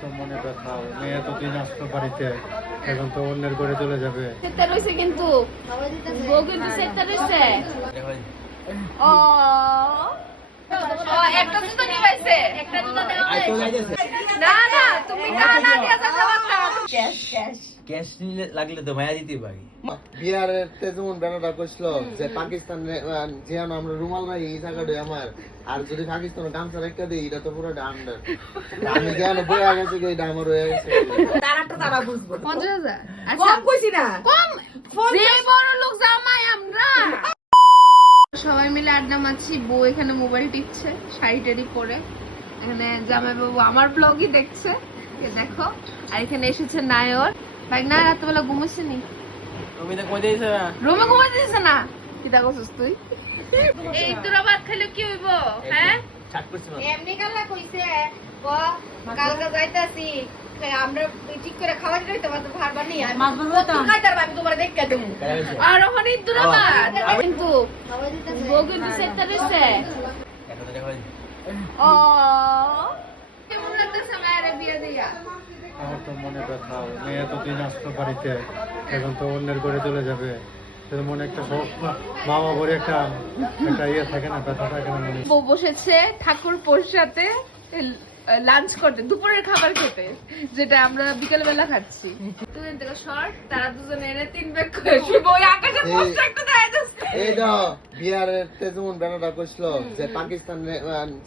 তো মনে ব্যথা মেয়ে এতদিন দিন আসতো বাড়িতে এখন তো অন্যের ঘরে চলে যাবে। সেটা কিন্তু। বউ কিন্তু সেটা ও, একটা জুতো নিবাইছে একটা জুতো না না তুমি না না দিয়া যাবে বাচ্চা ক্যাশ ক্যাশ। ক্যাশ নিলে লাগলে তো মায়া দিতে পারি। বিহারের তে যেমন কইছিল যে পাকিস্তান যেন আমরা রুমাল রাখি এই জায়গাটা আমার। আর যদি পাকিস্তান গামছা রেখে দিই এটা তো পুরো আন্ডার আমি যেন এটা আমার হয়ে গেছে। পঞ্চাশ হাজার? কম কইছি না। কম বড় লোক জামাই আমরা সবাই মিলে আড্ডা মারছি বউ এখানে মোবাইল টিপছে শাড়ি টাড়ি পরে। এখানে জামাই বাবু আমার ব্লগই দেখছে। দেখো আর এখানে এসেছে নায়র। ভাই না রাত্রবেলা ঘুমোচ্ছে নি? রুমে ঘুমাতে দিছে না? কি তা তুই? এই তোরা ভাত খেলে কি হইব? হ্যাঁ। এমনি কাল্লা কইছে কালকে যাইতাছি আমরা ঠিক করে খাওয়া দিতে পারতো ভার বানি আর। মাছ বলতো খাইতার আমি তোমার দেখতে দেবো। আর ওখানে কিন্তু। ও। কেমন লাগতেছে মায়ের বিয়ে দিয়া? আমার তো মনে ব্যথা মেয়ে তো দিন আসতো বাড়িতে এখন তো অন্যের ঘরে চলে যাবে। মনে একটা মামা ঘরে একটা একটা ইয়ে থাকে না ব্যথা থাকে না মনে। বউ বসেছে ঠাকুরপোর সাথে লাঞ্চ করতে দুপুরের খাবার খেতে যেটা আমরা বিকেল বেলা খাচ্ছি। তুই থেকে শর্ট তারা দুজনে এনে তিন ব্যাগ করে বই আকাশে এই- একটা যাচ্ছে। বিহারের তে যেমন কইছিল যে পাকিস্তান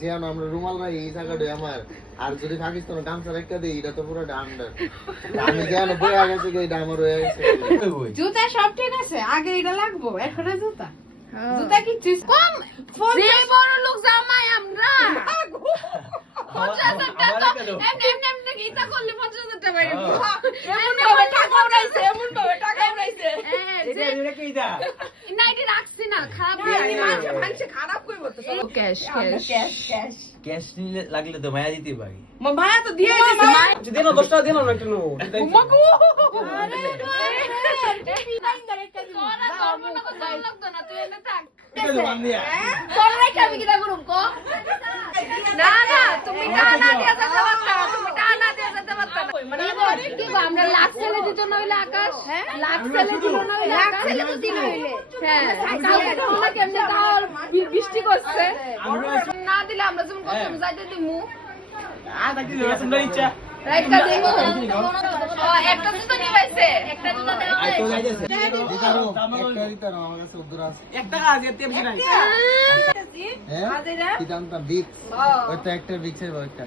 যেন আমরা রুমাল রাখি এই জায়গাটা আমার। আর যদি পাকিস্তান গামছা রেখে দিই এটা তো পুরো আন্ডার আমি যেন বইয়া গেছে যে এটা আমার হয়ে গেছে। জুতা সব ঠিক আছে আগে এটা লাগবো এখন জুতা। জুতা কিনছি কম যে বড় লোক জামাই আমরা পঞ্চাশ হাজার টাকা আমার কেন? এমনি এমনি এমনি গীতা করলে পঞ্চাশ হাজার টাকা বাইরে হ্যাঁ। এমন ভাবে টাকা উড়াইছে এমন ভাবে টাকা উড়াইছে এটা এটা কি এটা? না এটা রাখছি না খারাপ মানুষে খারাপ কইবো তো ক্যাশ আমরা ক্যাশ ক্যাশ ক্যাশ ক্যাশ নিলে লাগলে তো মায়া দিতে পারি। মায়া তো দিয়ে দিছে দিন দশটা দিন না একটু ধর্ম না না ক? না না তুমি না না দিয়া যেতে পারতা না তুমি না না দিয়া যেতে পারতা না মানে কি গো আমরা লাখ নইলে আকাশ হ্যাঁ? লাখ ছেলে দিল নইলে ছেলে তো দিল হইলে। হ্যাঁ। কালকে তোমরা কেমনে তাও বৃষ্টি করছে? না দিলে আমরা যেমন করতাম যাইতে দিমু। রাইটটা দেবো একটা জুতো নিবাইছে একটা জুতো দেওয়া হয়েছে। দিতারো একটা দিতারো আমার কাছে উদ্দর আছে। হ্যাঁ? কি বিট ওইটা একটা বিক্সের ওইটা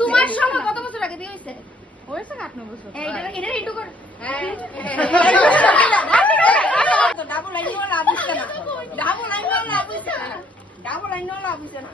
তোমার সময় কত বছর আগে বিয়ে হয়েছে এটা একটু কর হ্যাঁ ডাবল লাইন লাভ বুঝছে না ডাবল লাইন লাভ বুঝছে না ডাবল লাইন লাভ বুঝছে না